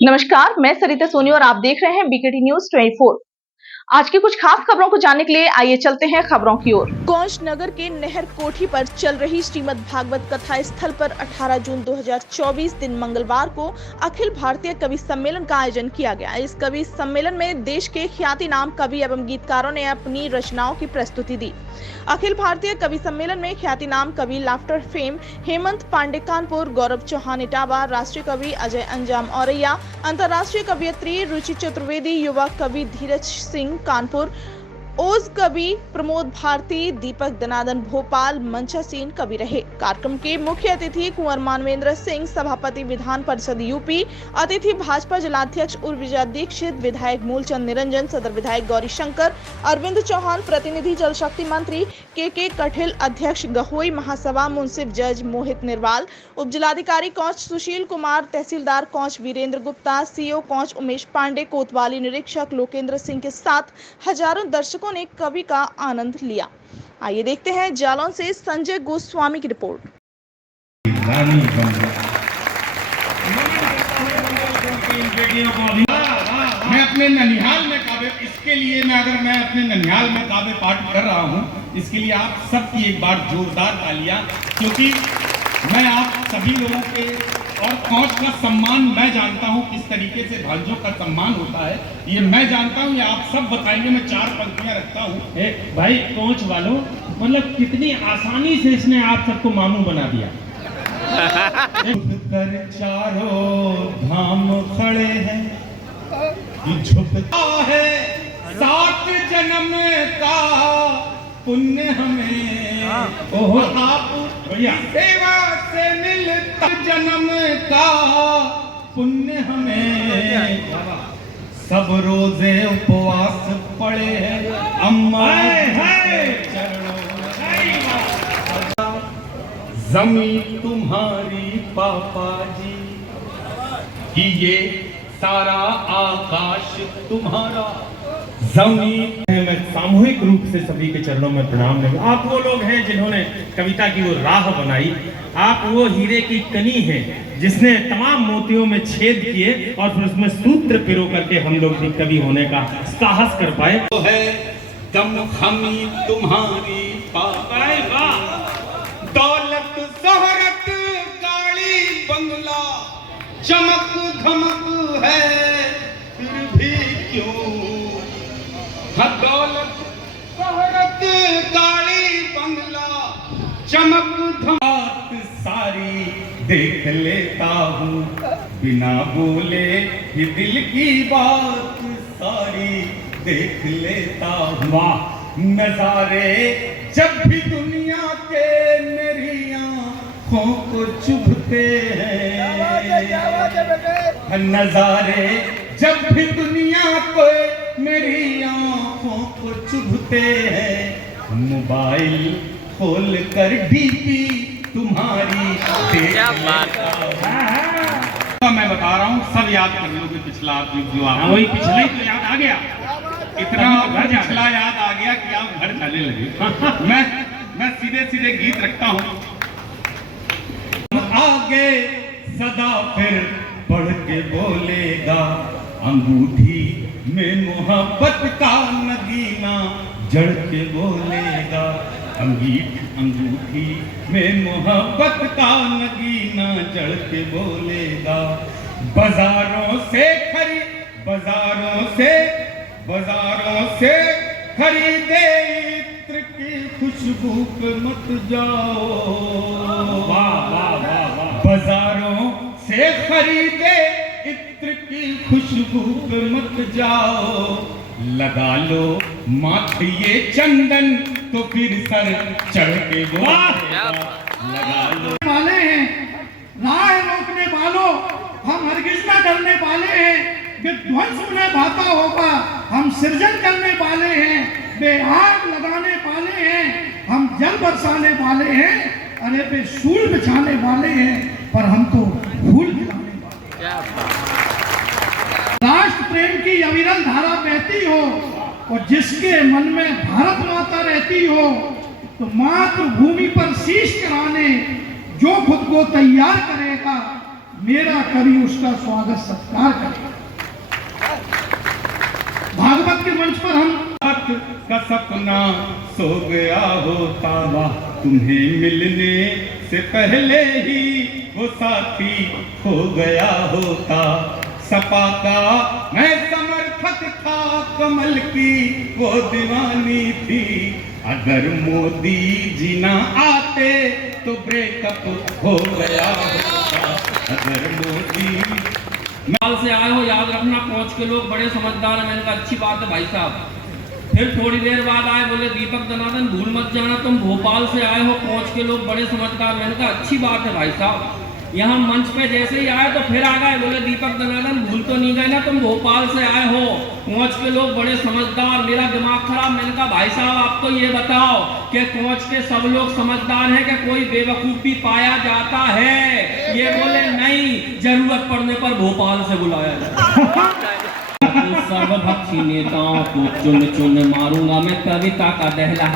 नमस्कार, मैं सरिता सोनी और आप देख रहे हैं बीकेटी न्यूज 24। आज की कुछ खास खबरों को जानने के लिए आइए चलते हैं खबरों की ओर। कौश नगर के नहर कोठी पर चल रही श्रीमद् भागवत कथा स्थल पर 18 जून 2024 दिन मंगलवार को अखिल भारतीय कवि सम्मेलन का आयोजन किया गया। इस कवि सम्मेलन में देश के ख्यातिनाम कवि एवं गीतकारों ने अपनी रचनाओं की प्रस्तुति दी। अखिल भारतीय कवि सम्मेलन में ख्यातिनाम कवि लाफ्टर फेम हेमंत पांडे कानपुर, गौरव चौहान इटावा, राष्ट्रीय कवि अजय अंजाम औरैया, अंतर्राष्ट्रीय कवियत्री रुचि चतुर्वेदी, युवा कवि धीरज सिंह कानपुर, ओज कवि प्रमोद भारती, दीपक दनादन भोपाल, मंचासीन कवि रहे। कार्यक्रम के मुख्य अतिथि कुंवर मानवेंद्र सिंह, सभापति विधान परिषद यूपी, अतिथि भाजपा जिलाध्यक्ष उर्विजा दीक्षित, विधायक मूलचंद निरंजन, सदर विधायक गौरी शंकर, अरविंद चौहान, प्रतिनिधि जल शक्ति मंत्री के कठिल, अध्यक्ष गहोई महासभा मुंसिफ जज मोहित निर्वाल, उप जिलाधिकारी कौच सुशील कुमार, तहसीलदार कौच वीरेंद्र गुप्ता, सीओ कौच उमेश पांडे, कोतवाली निरीक्षक लोकेंद्र सिंह के साथ हजारों दर्शकों ने कवि का आनंद लिया। आइए देखते हैं जालौन से संजय गोस्वामी की रिपोर्ट। मैं अपने ननिहाल में काव्य, इसके लिए मैं अपने ननिहाल में काव्य पाठ कर रहा हूँ, इसके लिए आप सबकी एक बार जोरदार तालियां, क्योंकि मैं आप सभी लोगों के और कौच का सम्मान मैं जानता हूँ, किस तरीके से भांजों का सम्मान होता है ये मैं जानता हूँ, ये आप सब बताएंगे। मैं 4 पंक्तियां रखता हूँ। भाई कौच वालों, मतलब कितनी आसानी से इसने आप सबको मामू बना दिया। कर चारों धाम खड़े हैं, झुकता है 7 जन्म का पुण्य हमें, ओहो आप भैया सेवा से मिलता जन्म का पुण्य हमें। सब रोजे उपवास पड़े हैं अम्मा जमीन तुम्हारी पापा जी कि ये सारा आकाश तुम्हारा जमीन। मैं सामूहिक रूप से सभी के चरणों में प्रणाम करूं। आप वो लोग हैं जिन्होंने कविता की वो राह बनाई, आप वो हीरे की कनी हैं जिसने तमाम मोतियों में छेद किए और फिर उसमें सूत्र पिरो करके हम लोग भी कवि होने का साहस कर पाए। तो है दम हमी तुम्हारी पापा, दौलत शोहरत गाड़ी बंगला, चमक धमक है फिर भी क्यों, दौलत शोहरत गाड़ी बंगला, चमक धमक सारी देख लेता हूँ बिना बोले, ये दिल की बात सारी देख लेता हूँ। वाह नजारे जब भी दुनिया के मेरी आँखों को चुभते हैं, नजारे जब भी दुनिया को मेरी आँखों को चुभते हैं, मोबाइल खोल कर डीपी तुम्हारी देख लेता हूं। मैं बता रहा हूँ सब याद कर लोगे, पिछला जो वही पिछले तो याद आ गया, इतना पिछला याद आ गया कि आप घर जाने लगे। मैं सीधे गीत रखता हूँ। आगे सदा फिर बढ़ के बोलेगा, अंगूठी में मोहब्बत का नगीना जड़ के बोलेगा, अंगूठी में मोहब्बत का नगीना जड़ के बोलेगा। बाजारों से खरीदे इत्र की खुशबू पे मत जाओ, बाजारों से खरीदे इत्र की खुशबू पे मत जाओ, लगा लो माथे ये चंदन तो फिर सर चढ़ के लगा लो। वाले हैं राह रोकने वालों, हम हरगिज न डरने वाले हैं, विध्वंस उन्हें भाता होगा हम सृजन करने वाले हैं, बेआग लगाने वाले हैं हम जल बरसाने वाले हैं, अरे पे सूल बिछाने वाले हैं पर हम तो फूल खिलाने वाले हैं। राष्ट्र प्रेम की अविरल धारा बहती हो और जिसके मन में भारत माता रहती हो, तो मातृभूमि पर शीश कराने जो खुद को तैयार करेगा मेरा कवि उसका स्वागत सत्कार करेगा। भागवत के मंच पर हम का सपना सो गया होता, तुम्हें मिलने से पहले ही वो साथी हो गया होता। सपा का मैं समर्थक था, कमल की वो दीवानी थी। अगर मोदी जी ना आते तो ब्रेकअप हो गया होता। अगर मोदी साल से आए हो, याद रखना पहुंच के लोग बड़े समझदार हैं। मैंने कहा अच्छी बात है भाई साहब। फिर थोड़ी देर बाद आए, बोले दीपक दनादन भूल मत जाना तुम भोपाल से आए हो, पहुंच के लोग बड़े समझदार। मैंने कहा अच्छी बात है भाई साहब। यहाँ मंच पे जैसे ही आए तो फिर आ गए, बोले दीपक दनादन भूल तो नहीं गए ना, तुम भोपाल से आए हो, पहुंच के लोग बड़े समझदार। मेरा दिमाग खराब। मैंने कहा भाई साहब आप तो ये बताओ कि पहुंच के सब लोग समझदार हैं कि कोई बेवकूफी पाया जाता है? ये बोले नहीं, जरूरत पड़ने पर भोपाल से बुलाया जाए। सर्वभक्षी नेताओं को चुन चुन मारूंगा मैं, कविता का दहला।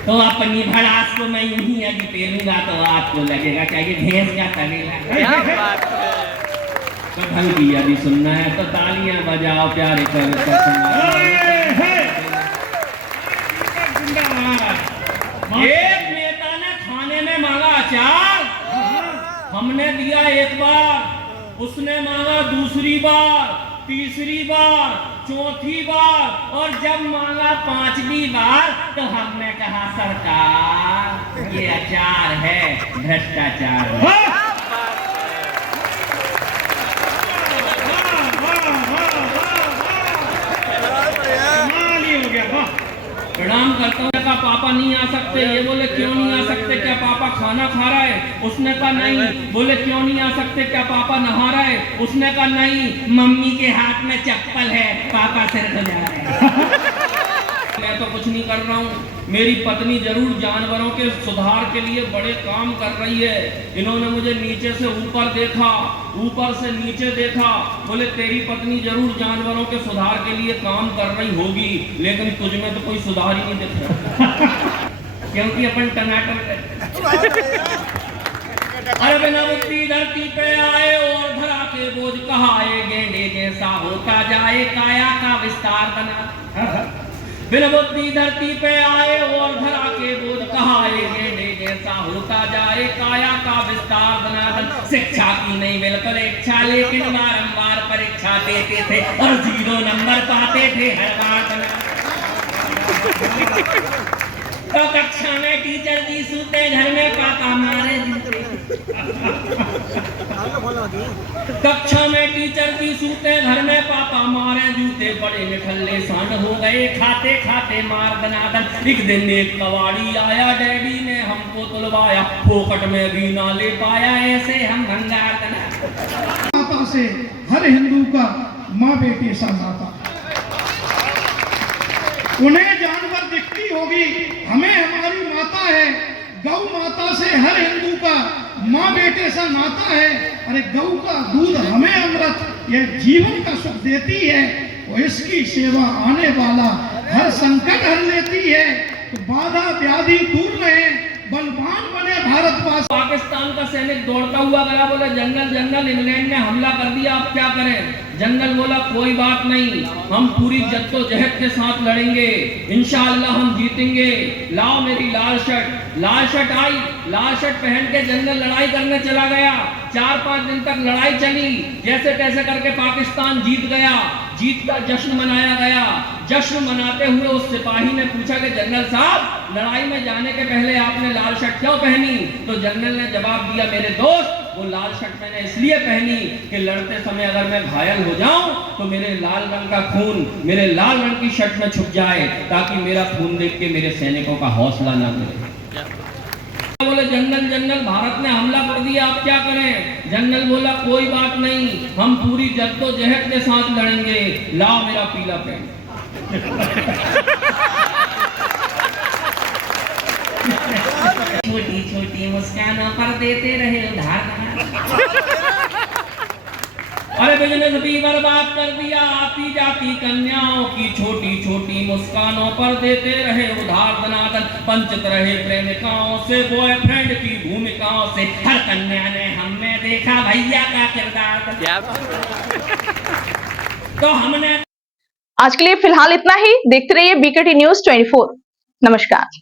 तो अपनी भड़ास को मैं यूं ही अभी पेरूंगा तो आपको लगेगा चाहिए भैंस का तगेला। तो ढंग की यदि सुनना है तो तालियां बजाओ प्यारे कविता। एक नेता ने खाने में मांगा अचार, हमने दिया एक बार, उसने मांगा दूसरी बार, तीसरी बार, चौथी बार और जब मांगा पांचवी बार तो हमने कहा सरकार ये अचार है, भ्रष्टाचार है। प्रणाम करता हूँ। कहा पापा नहीं आ सकते। ये बोले क्यों नहीं आ सकते, क्या पापा खाना खा रहा है? उसने कहा नहीं। बोले क्यों नहीं आ सकते, क्या पापा नहा रहा है? उसने कहा नहीं, मम्मी के हाथ में चप्पल है, पापा सिर धुला रहे हैं। मैं तो कुछ नहीं कर रहा हूँ, मेरी पत्नी जरूर जानवरों के सुधार के लिए बड़े काम कर रही है। इन्होंने मुझे नीचे से ऊपर देखा, ऊपर से नीचे देखा, बोले तेरी पत्नी जरूर जानवरों के सुधार के लिए काम कर रही होगी, लेकिन तुझ में तो कोई सुधार ही नहीं दिख रहा। क्योंकि अपन टमाटर अरे बिना बुद्धि धरती पे आए और धरा के बोझ कहाए, गेंडे जैसा होता जाए काया का विस्तार बना। बिना बुद्धि धरती पे आए और धरा के बोझ कहाए, गेंडे जैसा होता जाए काया का विस्तार बना। शिक्षा की नहीं बिल्कुल इच्छा, लेकिन बारंबार परीक्षा देते थे और 0 नंबर पाते थे हर बार। तो कक्षा में टीचर जी सूते, घर में पापा मारे जूते। कक्षा में टीचर जी सूते, घर में पापा मारे जूते। बड़े निठल्ले सांड हो गए, खाते खाते मार दनादन। एक दिन एक कवाड़ी आया, डैडी ने हमको तुलवाया, फोकट में भी ना ले पाया, ऐसे हम भंगार दना। माता से हर हिंदू का माँ बेटे सा नाता। उन्हें जानवर दिखती होगी, हमें हमारी माता है। गौ माता से हर हिंदू का माँ बेटे सा नाता है। अरे गौ का दूध हमें अमृत, यह जीवन का सुख देती है। वो इसकी सेवा आने वाला हर संकट हर लेती है। तो बाधा व्याधि दूर रहे, बलवान बने भारतवासी। पाकिस्तान का सैनिक दौड़ता हुआ गया, बोले जनरल जनरल इंग्लैंड ने हमला कर दिया, आप क्या करें? जनरल बोला कोई बात नहीं, हम पूरी जद्दोजहद के साथ लड़ेंगे, इंशाअल्लाह हम जीतेंगे। लाओ मेरी लाल शर्ट। लाल शर्ट आई, लाल शर्ट पहन के जनरल लड़ाई करने चला गया। 4-5 दिन तक लड़ाई चली, जैसे तैसे करके पाकिस्तान जीत गया। जीत का जश्न मनाया गया। जश्न मनाते हुए उस सिपाही ने पूछा कि जनरल साहब लड़ाई में जाने के पहले आपने लाल शर्ट क्यों पहनी? तो जनरल ने जवाब दिया, मेरे दोस्त वो लाल शर्ट मैंने इसलिए पहनी कि लड़ते समय अगर मैं घायल हो जाऊं तो मेरे लाल रंग का खून मेरे लाल रंग की शर्ट में छुप जाए, ताकि मेरा खून देख के मेरे सैनिकों का हौसला ना मिले। बोले जनरल जनरल भारत ने हमला कर दिया, आप क्या करें? जनरल बोला कोई बात नहीं, हम पूरी जद्दोजहद के साथ लड़ेंगे। लाओ मेरा पीला पेन। छोटी छोटी मुस्कानों पर देते रहे उधार। अरे बिजनेस भी बर्बाद कर दिया, आती जाती कन्याओं की छोटी छोटी मुस्कानों पर देते रहे उधार दनादन, वंचित रहे प्रेमिकाओं से, बॉयफ्रेंड की भूमिकाओं से, हर कन्या ने हमने देखा भैया का किरदार। तो हमने आज के लिए फिलहाल इतना ही। देखते रहिए बीकेटी न्यूज 24। नमस्कार।